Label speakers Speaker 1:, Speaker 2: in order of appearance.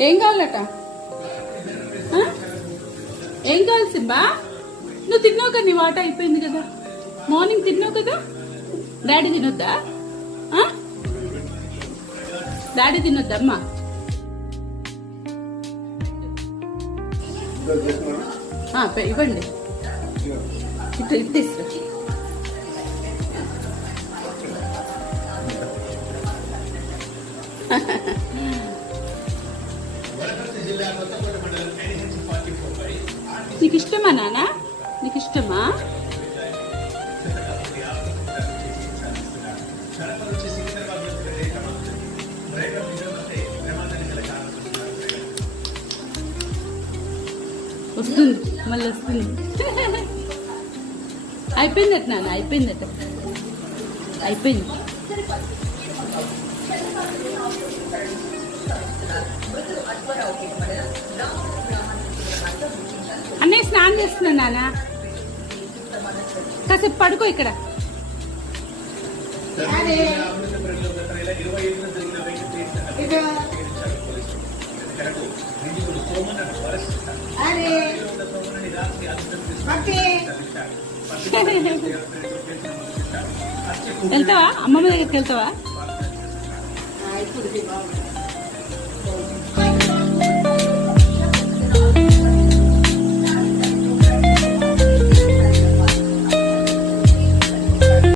Speaker 1: ఏం కావాలట? ఏం కావాలి సింబా? నువ్వు తిన్నావు కదా నీ వాట అయిపోయింది కదా. మార్నింగ్ తిన్నావు కదా? డాడీ తినొద్దా? డాడీ తినొద్దా అమ్మా? ఆ, పె- ఇవ్వండి. ఇటు ఇటు తీసుకురా. నీకు ఇష్టమా నాన్న నీకు ఇష్టమా వస్తుంది మళ్ళీ వస్తుంది. అయిపోయిందట నాన్న అయిపోయిందట. అయిపోయింది. అన్నయ్య చేస్తున్నా నాన్న కాసేపు పడుకో ఇక్కడ. వెళ్తావా? అమ్మమ్మ దగ్గరికి వెళ్తావా?